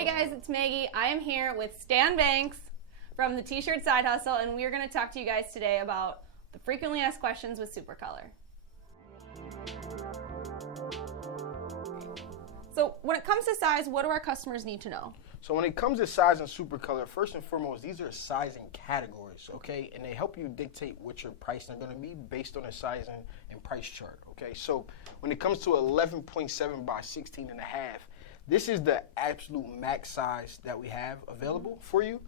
Hey guys, it's Maggie. I am here with Stan Banks from the T-Shirt Side Hustle, and we're going to talk to you guys today about the frequently asked questions with Supacolor. So when it comes to size, what do our customers need to know? So when it comes to size and Supacolor, first and foremost, these are sizing categories, okay? And they help you dictate what your pricing are going to be based on a sizing and price chart, okay? So when it comes to 11.7 by 16 and a half, this is the absolute max size that we have available for you.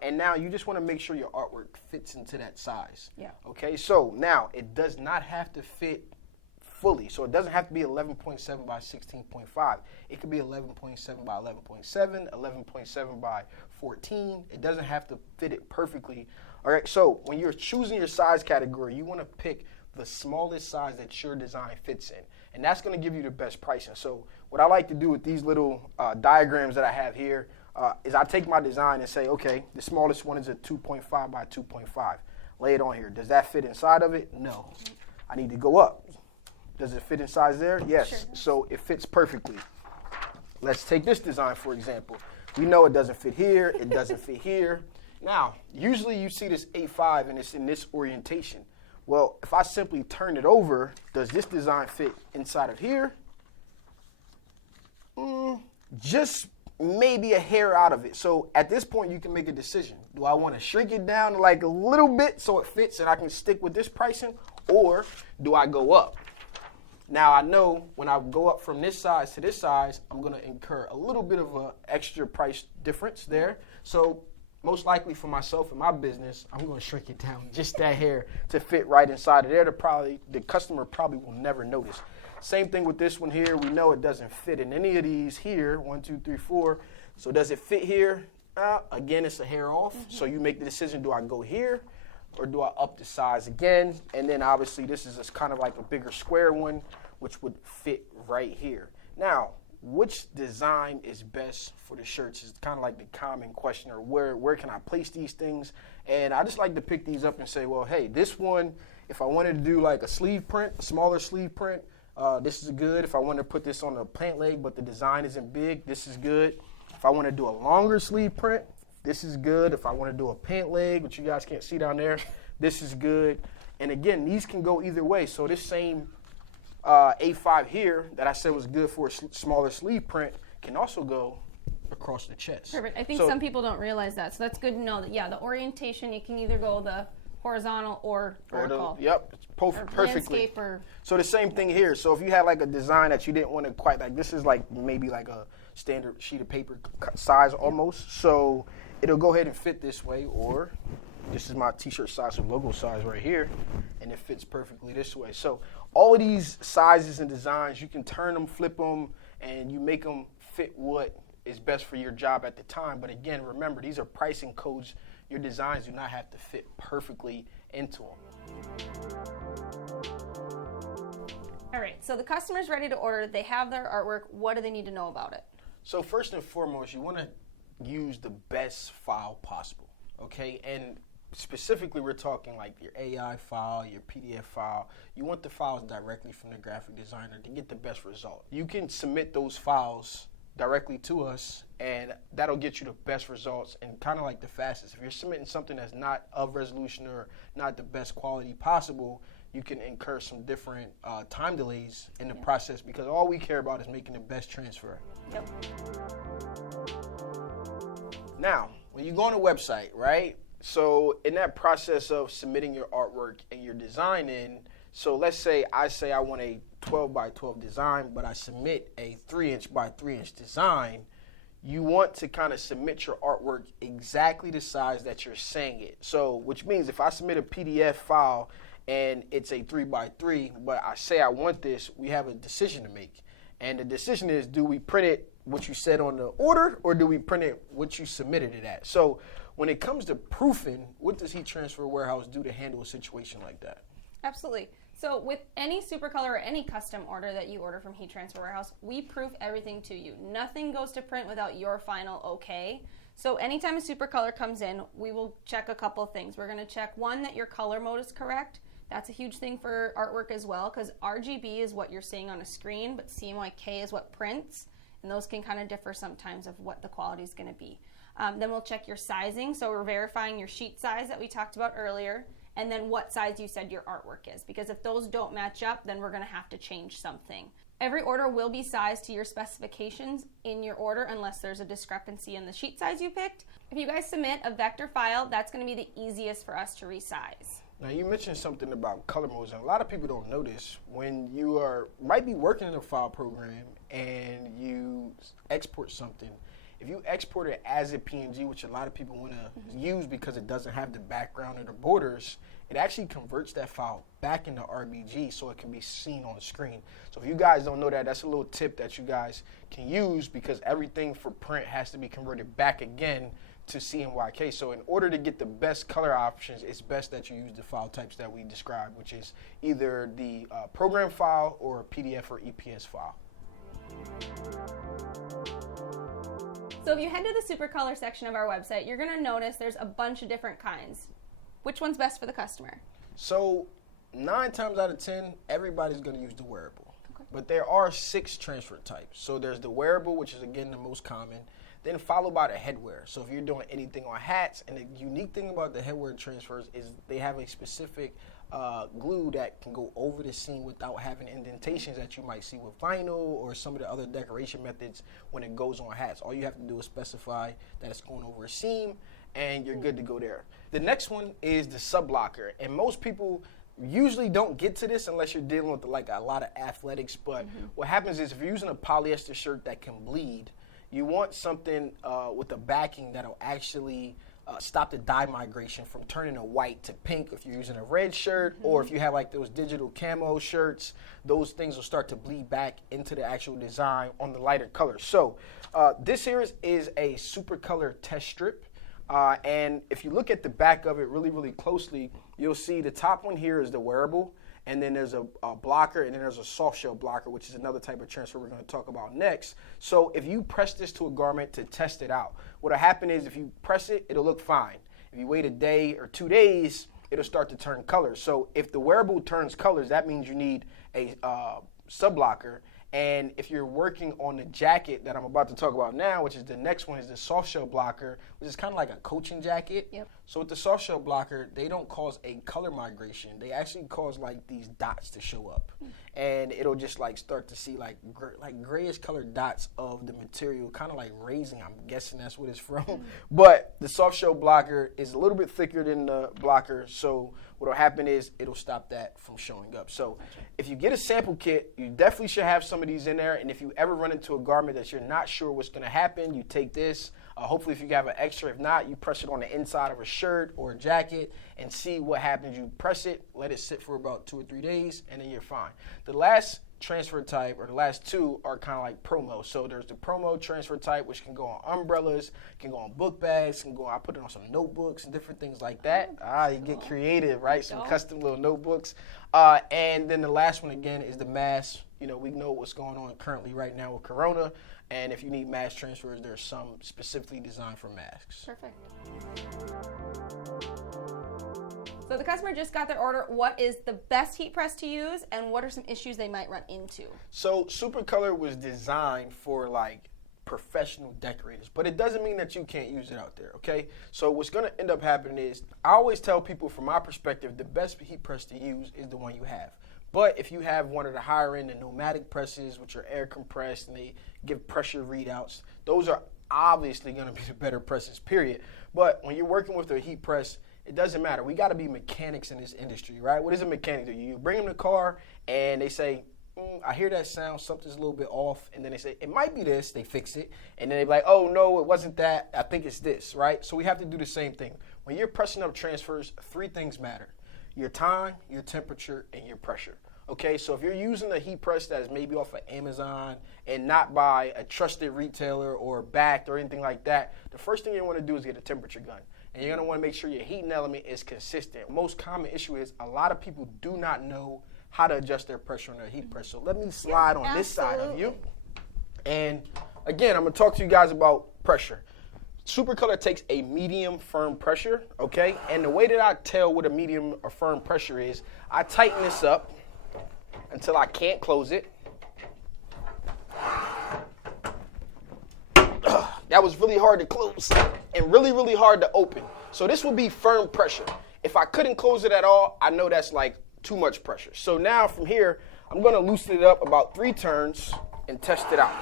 And now you just want to make sure your artwork fits into that size. Yeah. Okay, so now it does not have to fit fully. So it doesn't have to be 11.7 by 16.5. It could be 11.7 by 11.7, 11.7 by 14. It doesn't have to fit it perfectly. All right, so when you're choosing your size category, you want to pick the smallest size that your design fits in. And that's going to give you the best pricing. So what I like to do with these little diagrams that I have here is I take my design and say, okay, the smallest one is a 2.5 by 2.5. Lay it on here. Does that fit inside of it? No. I need to go up. Does it fit inside there? Yes. Sure. So it fits perfectly. Let's take this design, for example. We know it doesn't fit here. It doesn't fit here. Now, usually you see this A5 and it's in this orientation. Well, if I simply turn it over, does this design fit inside of here? Just maybe a hair out of it. So at this point, you can make a decision. Do I want to shrink it down like a little bit so it fits and I can stick with this pricing, or do I go up? Now I know when I go up from this size to this size, I'm going to incur a little bit of an extra price difference there. So most likely for myself and my business, I'm going to shrink it down just that hair to fit right inside of there. The customer probably will never notice. Same thing with this one here. We know it doesn't fit in any of these here. 1, 2, 3, 4. So does it fit here? Again, it's a hair off. So you make the decision, do I go here or do I up the size again? And then obviously this is just kind of like a bigger square one, which would fit right here. Now, which design is best for the shirts is kind of like the common question, or where can I place these things? And I just like to pick these up and say, well, hey, this one, if I wanted to do like a sleeve print, a smaller sleeve print, this is good. If I want to put this on a pant leg, but the design isn't big, this is good. If I want to do a longer sleeve print, this is good. If I want to do a pant leg, which you guys can't see down there, this is good. And again, these can go either way. So this same A5 here that I said was good for a smaller sleeve print can also go across the chest. Perfect. I think some people don't realize that. So that's good to know that, yeah, the orientation, you can either go the horizontal or vertical. Yep, it's perfectly. So the same thing here. So if you had like a design that you didn't want to quite like, this is like maybe like a standard sheet of paper size almost. So it'll go ahead and fit this way, or this is my t-shirt size or logo size right here, and it fits perfectly this way. So all of these sizes and designs, you can turn them, flip them, and you make them fit what is best for your job at the time. But again, remember, these are pricing codes. Your designs do not have to fit perfectly into them. All right, so the customer's ready to order. They have their artwork. What do they need to know about it? So first and foremost, you want to use the best file possible, okay? And specifically, we're talking like your AI file, your PDF file. You want the files directly from the graphic designer to get the best result. You can submit those files directly to us, and that'll get you the best results and kind of like the fastest. If you're submitting something that's not of resolution or not the best quality possible, you can incur some different time delays in the process, because all we care about is making the best transfer. Yep. Now, when you go on a website, right? So in that process of submitting your artwork and your design in, so let's say I want a 12 by 12 design, but I submit a 3-inch by 3-inch design, you want to kind of submit your artwork exactly the size that you're saying it. So, which means if I submit a PDF file and it's a 3 by 3, but I say I want this, we have a decision to make. And the decision is, do we print it what you said on the order, or do we print it what you submitted it at? So when it comes to proofing, what does Heat Transfer Warehouse do to handle a situation like that? Absolutely. So with any Supacolor or any custom order that you order from Heat Transfer Warehouse, we proof everything to you. Nothing goes to print without your final okay. So anytime a Supacolor comes in, we will check a couple of things. We're going to check, one, that your color mode is correct. That's a huge thing for artwork as well, because RGB is what you're seeing on a screen, but CMYK is what prints. and those can kind of differ sometimes of what the quality is going to be. Then we'll check your sizing, so we're verifying your sheet size that we talked about earlier, and then what size you said your artwork is, because if those don't match up, then we're going to have to change something. Every order will be sized to your specifications in your order unless there's a discrepancy in the sheet size you picked. If you guys submit a vector file, that's going to be the easiest for us to resize. Now, you mentioned something about color modes, and a lot of people don't know this. When you might be working in a file program and you export something, if you export it as a PNG, which a lot of people want to use because it doesn't have the background or the borders, it actually converts that file back into RBG so it can be seen on the screen. So if you guys don't know that, that's a little tip that you guys can use, because everything for print has to be converted back again to CMYK. So in order to get the best color options, it's best that you use the file types that we described, which is either the program file or a PDF or EPS file. So if you head to the Supacolor section of our website, you're going to notice there's a bunch of different kinds. Which one's best for the customer? So 9 times out of 10, everybody's going to use the wearable. Okay. But there are 6 transfer types. So there's the wearable, which is, again, the most common, then followed by the headwear. So if you're doing anything on hats, and the unique thing about the headwear transfers is they have a specific glue that can go over the seam without having indentations that you might see with vinyl or some of the other decoration methods when it goes on hats. All you have to do is specify that it's going over a seam, and you're good to go there. The next one is the sub blocker, and most people usually don't get to this unless you're dealing with like a lot of athletics, but what happens is if you're using a polyester shirt that can bleed, you want something with a backing that'll actually stop the dye migration from turning a white to pink if you're using a red shirt, or if you have like those digital camo shirts, those things will start to bleed back into the actual design on the lighter colors. So this here is a Supacolor test strip. And if you look at the back of it really, really closely, you'll see the top one here is the wearable, and then there's a blocker, and then there's a soft shell blocker, which is another type of transfer we're going to talk about next. So if you press this to a garment to test it out, what'll happen is if you press it, it'll look fine. If you wait a day or 2 days, it'll start to turn colors. So if the wearable turns colors, that means you need a sub blocker. And if you're working on the jacket that I'm about to talk about now, which is the next one, is the soft shell blocker, which is kind of like a coaching jacket. Yep. So with the soft shell blocker, they don't cause a color migration. They actually cause like these dots to show up. And it'll just like start to see like grayish colored dots of the material, kind of like raising. I'm guessing that's what it's from. But the soft shell blocker is a little bit thicker than the blocker, so what'll happen is it'll stop that from showing up. So if you get a sample kit, you definitely should have some of these in there. And if you ever run into a garment that you're not sure what's going to happen, you take this. Hopefully if you have an extra, if not, you press it on the inside of a shirt or a jacket and see what happens. You press it, let it sit for about 2 or 3 days, and then you're fine. The last transfer type, or the last 2, are kind of like promo. So there's the promo transfer type, which can go on umbrellas, can go on book bags, I put it on some notebooks and different things like that. You get creative, right? Some custom little notebooks. And then the last one again is the mask. You know, we know what's going on currently right now with Corona, and if you need mask transfers, there's some specifically designed for masks. Perfect. So the customer just got their order. What is the best heat press to use, and what are some issues they might run into? So Supacolor was designed for like professional decorators, but it doesn't mean that you can't use it out there, okay? So what's gonna end up happening is, I always tell people from my perspective, the best heat press to use is the one you have. But if you have one of the higher end, the pneumatic presses, which are air compressed and they give pressure readouts, those are obviously gonna be the better presses, period. But when you're working with a heat press, it doesn't matter. We gotta be mechanics in this industry, right? What does a mechanic do? You bring them to the car and they say, I hear that sound, something's a little bit off, and then they say, it might be this, they fix it, and then they're like, oh no, it wasn't that, I think it's this, right? So we have to do the same thing. When you're pressing up transfers, 3 things matter: your time, your temperature, and your pressure. Okay, so if you're using a heat press that is maybe off of Amazon and not by a trusted retailer or backed or anything like that, the first thing you want to do is get a temperature gun. And you're going to want to make sure your heating element is consistent. Most common issue is a lot of people do not know how to adjust their pressure on their heat press. So let me slide on this side of you. And again, I'm going to talk to you guys about pressure. Supacolor takes a medium firm pressure, okay? And the way that I tell what a medium or firm pressure is, I tighten this up until I can't close it. that was really hard to close and really, really hard to open. So this would be firm pressure. If I couldn't close it at all, I know that's like too much pressure. So now from here, I'm gonna loosen it up about 3 turns and test it out.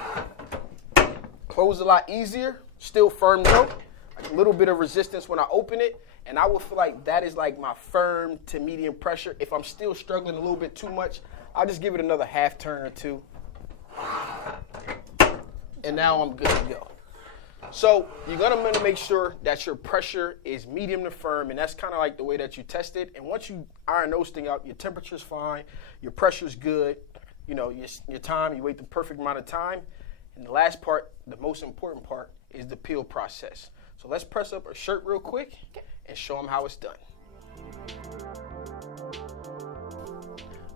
Close a lot easier, still firm though, like a little bit of resistance when I open it, and I will feel like that is like my firm to medium pressure. If I'm still struggling a little bit too much, I'll just give it another half turn or 2. And now I'm good to go. So you're gonna make sure that your pressure is medium to firm, and that's kind of like the way that you test it. And once you iron those things out, your temperature's fine, your pressure's good, you know, your time, you wait the perfect amount of time. And the last part, the most important part, is the peel process. So let's press up a shirt real quick and show them how it's done.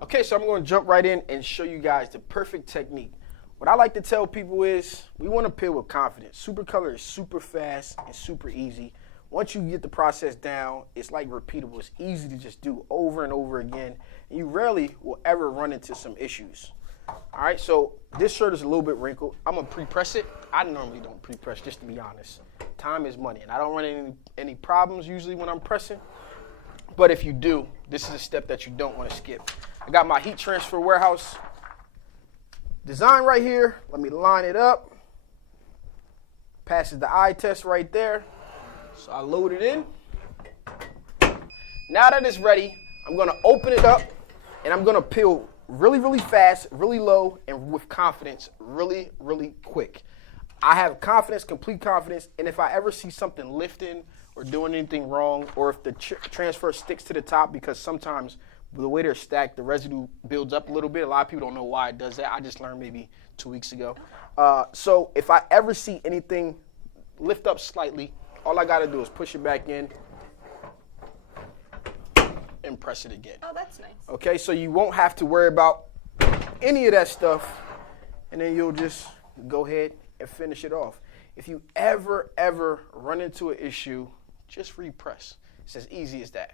Okay, so I'm going to jump right in and show you guys the perfect technique. What I like to tell people is we want to peel with confidence. Supacolor is super fast and super easy. Once you get the process down, it's like repeatable. It's easy to just do over and over again, and you rarely will ever run into some issues. All right, so this shirt is a little bit wrinkled. I'm gonna pre-press it. I normally don't pre-press, just to be honest. Time is money, and I don't run into any problems usually when I'm pressing. But if you do, this is a step that you don't want to skip. I got my heat transfer warehouse design right here. Let me line it up. Passes the eye test right there. So I load it in. Now that it's ready, I'm gonna open it up and I'm gonna peel really, really fast, really low, and with confidence, really, really quick. I have confidence, complete confidence, and if I ever see something lifting or doing anything wrong, or if the transfer sticks to the top, because sometimes the way they're stacked, the residue builds up a little bit. A lot of people don't know why it does that. I just learned maybe 2 weeks ago. So if I ever see anything lift up slightly, all I gotta do is push it back in and press it again. Oh, that's nice. Okay, so you won't have to worry about any of that stuff, and then you'll just go ahead and finish it off. If you ever run into an issue, just repress. It's as easy as that.